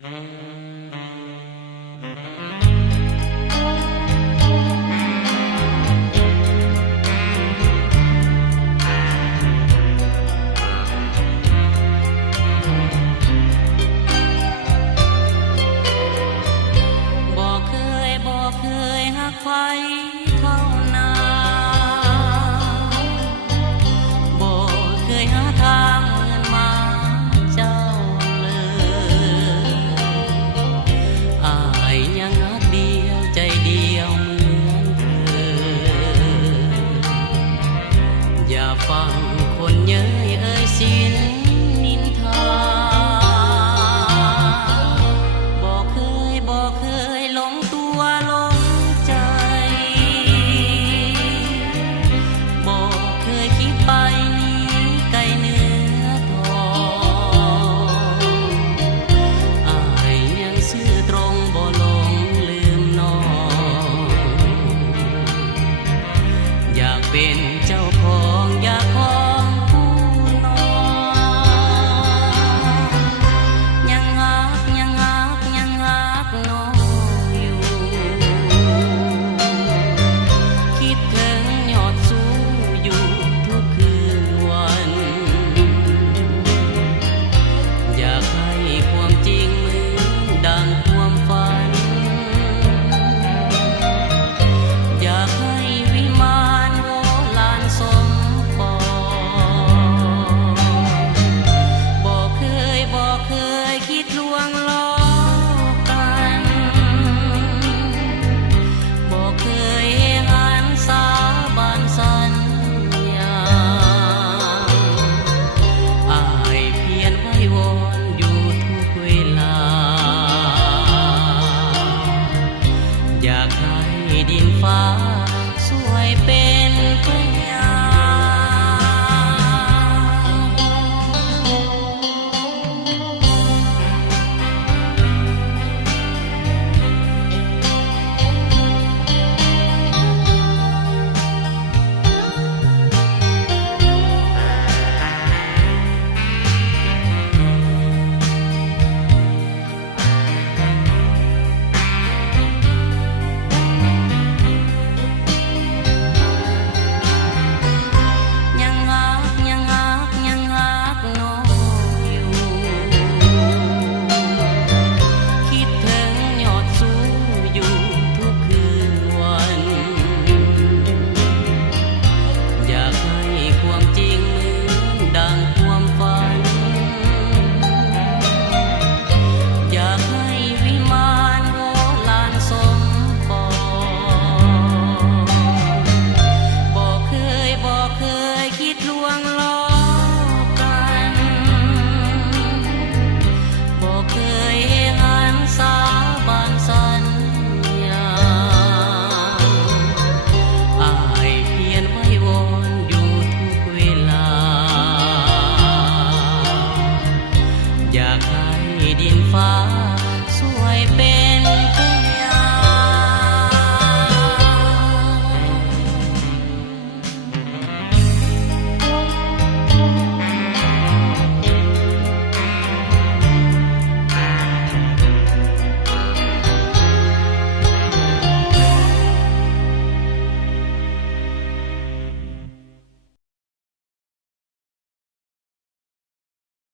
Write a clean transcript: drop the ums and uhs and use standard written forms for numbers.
ไฟเท่านาบ่เคยหาทางเงินมาเจ้าเลยอายยังรักเดียวใจเดียวเหมือนเธออย่าฟังคนเย้ยเอ่ยสินนินทาบ่เคยหลงตัวหลงไปไกลเหนือทองอายยังซื่อตรงบ่หลงลืมน้องอยากเป็นเจ้าของอยากของผู้น้องยังรักน้องอยู่คิดถึงยอดสูอยู่อยากให้ความจริงเหมือนดังความฝันอยากให้วิมานโบราณสมปองบอกเคยคิดลวงล้อกันบอกเคยหันสาบานสัญญาเพียรไว้วอนอยู่ทุกเวลาอยากให้ดินฟ้าช่วยเป็นพยานความจริง